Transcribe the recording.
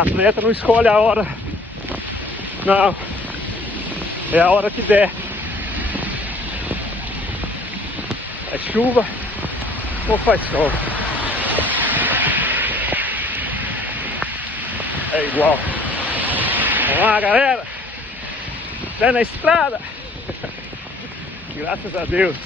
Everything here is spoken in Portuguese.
Atleta não escolhe a hora, não, é a hora que der. É chuva ou faz sol, é igual. Vamos lá, galera, pé na estrada, graças a Deus.